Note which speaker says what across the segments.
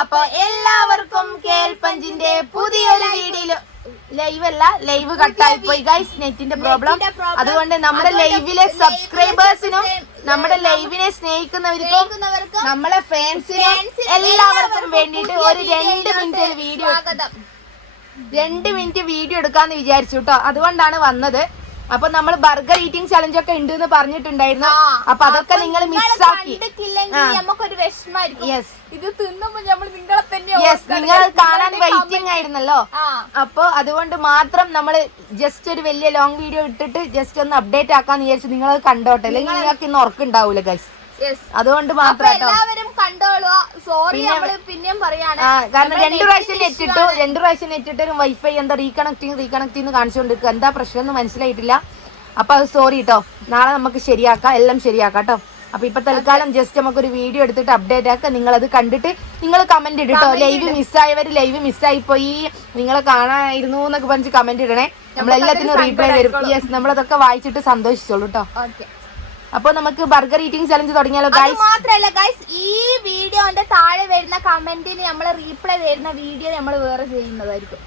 Speaker 1: അപ്പൊ എല്ലാവർക്കും കേൾപ്പഞ്ചിന്റെ പുതിയൊരു വീഡിയോ ലൈവ് അല്ല ലൈവ് കട്ടായി പോയി. ഗൈസ് നെറ്റിന്റെ പ്രോബ്ലം അതുകൊണ്ട് നമ്മുടെ ലൈവിലെ സബ്സ്ക്രൈബേഴ്സിനും നമ്മുടെ ലൈവിനെ സ്നേഹിക്കുന്നവർക്കും നമ്മളെ ഫാൻസിനും എല്ലാവർക്കും
Speaker 2: വേണ്ടിട്ട്
Speaker 1: വേണ്ടിയിട്ട് ഒരു രണ്ട് മിനിറ്റ് ഒരു വീഡിയോ രണ്ട് മിനിറ്റ് വീഡിയോ എടുക്കാന്ന് വിചാരിച്ചു കേട്ടോ അതുകൊണ്ടാണ് വന്നത്. അപ്പൊ നമ്മൾ ബർഗർ ഈറ്റിംഗ് ചലഞ്ച് ഒക്കെ ഉണ്ട് എന്ന് പറഞ്ഞിട്ടുണ്ടായിരുന്നു അപ്പൊ അതൊക്കെ നിങ്ങൾ മിസ്സാക്കി യെസ്
Speaker 2: ഇത് തിന്നുമ്പോ നമ്മൾ നിങ്ങളെ തന്നെ
Speaker 1: യെസ് നിങ്ങൾ കാണാൻ വെയിറ്റിംഗ് ആയിരുന്നല്ലോ. അപ്പൊ അതുകൊണ്ട് മാത്രം നമ്മൾ ജസ്റ്റ് ഒരു വലിയ ലോങ് വീഡിയോ ഇട്ടിട്ട് ജസ്റ്റ് ഒന്ന് അപ്ഡേറ്റ് ആക്കാന്ന് വിചാരിച്ചു നിങ്ങൾ കണ്ടോട്ടെ. അല്ലെങ്കിൽ നിങ്ങൾക്ക് ഇന്ന് ഉറക്കുണ്ടാവൂല ഗൈസ് അതുകൊണ്ട് മാത്രം
Speaker 2: എല്ലാവരും സോറി നമ്മൾ പിന്നെയും പറയാണ്.
Speaker 1: കാരണം രണ്ടു പ്രാവശ്യം
Speaker 2: net
Speaker 1: നെറ്റ്
Speaker 2: issue
Speaker 1: ഇട്ടു രണ്ടു പ്രാവശ്യം നെറ്റ് ഇട്ടൊരു വൈഫൈ എന്താ റീകണക്ടിങ് റീകണക്ടിങ് എന്ന് കാണിച്ചുകൊണ്ടിരിക്കുക എന്താ പ്രശ്നം എന്ന് മനസ്സിലായിട്ടില്ല. അപ്പൊ അത് സോറി കേട്ടോ നാളെ നമുക്ക് ശരിയാക്കാം എല്ലാം ശരിയാക്കാം കേട്ടോ അപ്പൊ ഇപ്പൊ തൽക്കാലം ജസ്റ്റ് നമുക്കൊരു വീഡിയോ എടുത്തിട്ട് അപ്ഡേറ്റ് ആക്കാം. നിങ്ങൾ അത് കണ്ടിട്ട് നിങ്ങൾ കമന്റ് ഇടട്ടോ ലൈവ് മിസ്സായവര് ലൈവ് മിസ്സായി പോയി നിങ്ങളെ കാണാനായിരുന്നു എന്നൊക്കെ പറഞ്ഞ് കമന്റ് ഇടണേ. നമ്മളെല്ലാത്തിനും റീപ്ലൈ തരും യെസ് നമ്മളതൊക്കെ വായിച്ചിട്ട് സന്തോഷിച്ചോളൂ കേട്ടോ അപ്പൊ നമുക്ക് ബർഗർ ഈറ്റിംഗ് ചലഞ്ച് തുടങ്ങിയാലോ ഗൈസ്
Speaker 2: മാത്രല്ല ഗൈസ് ഈ വീഡിയോന്റെ താഴെ വരുന്ന കമന്റിന് നമ്മൾ റീപ്ലൈ വരുന്ന വീഡിയോ നമ്മൾ വേറെ ചെയ്യുന്നതായിരിക്കും.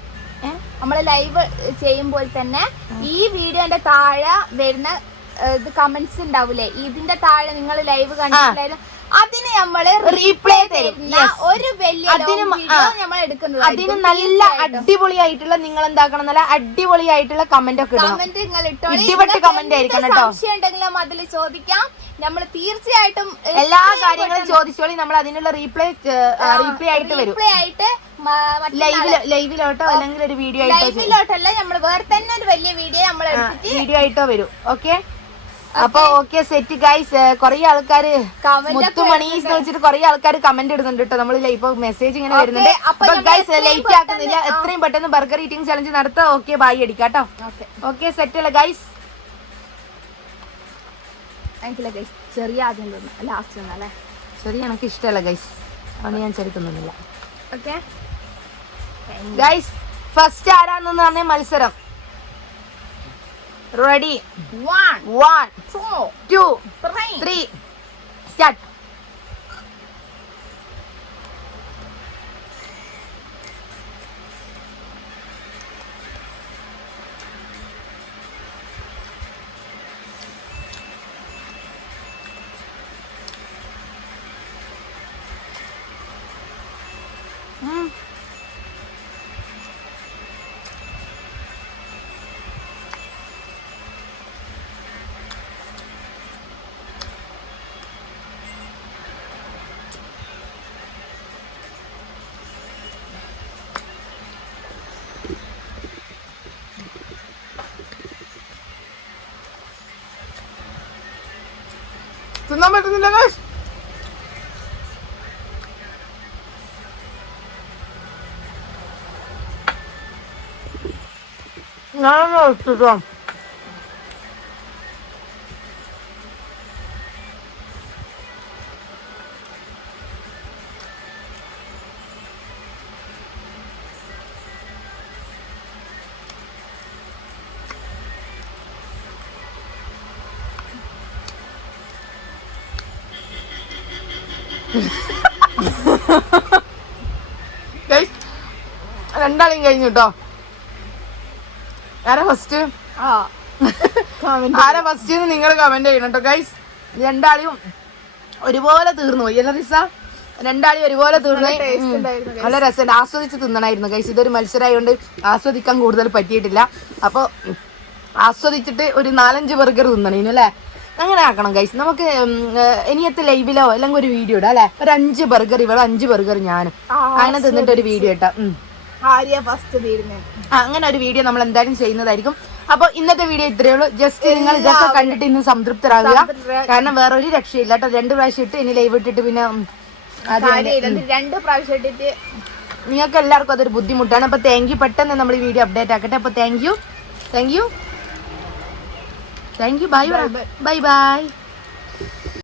Speaker 2: നമ്മൾ ലൈവ് ചെയ്യുമ്പോൾ തന്നെ ഈ വീഡിയോന്റെ താഴെ വരുന്ന ഇത് കമന്റ്സ് ഉണ്ടാവൂലേ? ഇതിന്റെ താഴെ നിങ്ങൾ ലൈവ് കണ്ടിട്ടുണ്ടായാലും അതിന് നമ്മൾ
Speaker 1: റീപ്ലേ തരും.
Speaker 2: ഒരു വലിയ
Speaker 1: അതിന്
Speaker 2: നമ്മൾ
Speaker 1: അതിന്
Speaker 2: എടുക്കുന്നത്
Speaker 1: നല്ല അടിപൊളിയായിട്ടുള്ള നിങ്ങൾ എന്താക്കണം നല്ല അടിപൊളിയായിട്ടുള്ള കമന്റ് ഒക്കെ ഇടിപെട്ട്
Speaker 2: കമന്റ് നിങ്ങൾ
Speaker 1: ഇടിവെട്ട്
Speaker 2: കമന്റ്
Speaker 1: ആയിരിക്കണം കേട്ടോ.
Speaker 2: സംശയം അതിൽ ചോദിക്കാം. നമ്മൾ തീർച്ചയായിട്ടും
Speaker 1: എല്ലാ കാര്യങ്ങളും ചോദിച്ചോളി. നമ്മൾ അതിനുള്ള റീപ്ലേ റീപ്ലേ ആയിട്ട് വരും.
Speaker 2: റീപ്ലേ ആയിട്ട്
Speaker 1: ലൈവിലോട്ടോ അല്ലെങ്കിൽ ഒരു വീഡിയോ ആയിട്ടോ
Speaker 2: ലൈവിലോട്ടല്ല നമ്മൾ വേറെ തന്നെ ഒരു വലിയ വീഡിയോ നമ്മൾ
Speaker 1: വീഡിയോ ആയിട്ടോ വരും. ഓക്കെ അപ്പൊ ഓക്കെ സെറ്റ് ഗൈസ് കൊറേ ആൾക്കാര് മുത്തുമണീസ് വെച്ചിട്ട് കൊറേ ആൾക്കാർ കമന്റ് ഇടുന്നുണ്ട് കേട്ടോ നമ്മൾ ഇപ്പൊ മെസ്സേജ് ഇങ്ങനെ വരുന്നുണ്ട്.
Speaker 2: അപ്പൊ
Speaker 1: ഗൈസ് ലേറ്റ് ആക്കുന്നില്ല. എത്രയും പെട്ടെന്ന് ബർഗർ ഈറ്റിംഗ് ചലഞ്ച് നടത്താം. ഓക്കെ ബായി അടിക്കാട്ടോ
Speaker 2: ഓക്കെ
Speaker 1: ഓക്കെ സെറ്റ് അല്ലേ ഗൈസ്
Speaker 2: എനിക്കില്ല guys. ചെറിയ ആദ്യം തോന്നുന്നു ലാസ്റ്റ് അല്ലേ?
Speaker 1: ചെറിയ എനിക്ക് ഇഷ്ടമല്ല ഗൈസ് അതുകൊണ്ട് ഞാൻ ചെറിയ തിന്നുന്നില്ല.
Speaker 2: ഓക്കെ
Speaker 1: ഗൈസ് ഫസ്റ്റ് ആരാന്ന് പറഞ്ഞ മത്സരം. ready?
Speaker 2: One
Speaker 1: one
Speaker 2: two
Speaker 1: two
Speaker 2: three.
Speaker 1: three. Start Mm. പറ്റുന്നില്ല ഗൈസ് ഞാനൊന്ന് എടുത്തിട്ടോ രണ്ടാളെയും കഴിഞ്ഞു കേട്ടോ ആരാ ഫസ്റ്റ് ആരാ ഫസ്റ്റ് നിങ്ങൾ കമന്റ് ചെയ്യണം കേട്ടോ ഗൈസ് രണ്ടാളിയും ഒരുപോലെ തീർന്നു പോയി. അല്ല റിസ രണ്ടാളെയും ഒരുപോലെ തീർന്നു
Speaker 2: നല്ല
Speaker 1: രസം ആസ്വദിച്ച് തിന്നണായിരുന്നു ഗൈസ് ഇതൊരു മത്സരമായതുകൊണ്ട് ആസ്വദിക്കാൻ കൂടുതൽ പറ്റിയിട്ടില്ല. അപ്പോൾ ആസ്വദിച്ചിട്ട് ഒരു നാലഞ്ച് ബർഗർ തിന്നണേനു അല്ലേ? അങ്ങനെ ആക്കണം ഗൈസ് നമുക്ക് ഇനിയത്തെ ലൈവിലോ അല്ലെങ്കിൽ ഒരു വീഡിയോ ഇടാം അല്ലെ? ഒരു അഞ്ച് ബർഗർ ഇവിടെ അഞ്ച് ബർഗർ ഞാൻ അങ്ങനെ തിന്നിട്ട് ഒരു വീഡിയോ ഇട്ടാം.
Speaker 2: ഫസ്റ്റ്
Speaker 1: അങ്ങനെ ഒരു വീഡിയോ നമ്മൾ എന്തായാലും ചെയ്യുന്നതായിരിക്കും. അപ്പൊ ഇന്നത്തെ വീഡിയോ ഇത്രയേ ഉള്ളൂ. ജസ്റ്റ് നിങ്ങൾ ഇതൊക്കെ കണ്ടിട്ട് ഇന്ന് സംതൃപ്തരാകുക. കാരണം വേറെ ഒരു രക്ഷയില്ല കേട്ടോ. രണ്ട് പ്രാവശ്യം ഇട്ട് ഇനി ലൈവ് ഇട്ടിട്ട് പിന്നെ
Speaker 2: രണ്ട് പ്രാവശ്യം ഇട്ടിട്ട്
Speaker 1: നിങ്ങൾക്ക് എല്ലാവർക്കും അതൊരു ബുദ്ധിമുട്ടാണ്. അപ്പൊ താങ്ക് യു പെട്ടെന്ന് നമ്മൾ ഈ വീഡിയോ അപ്ഡേറ്റ് ആക്കട്ടെ. അപ്പൊ thank you thank you thank you bye bye bye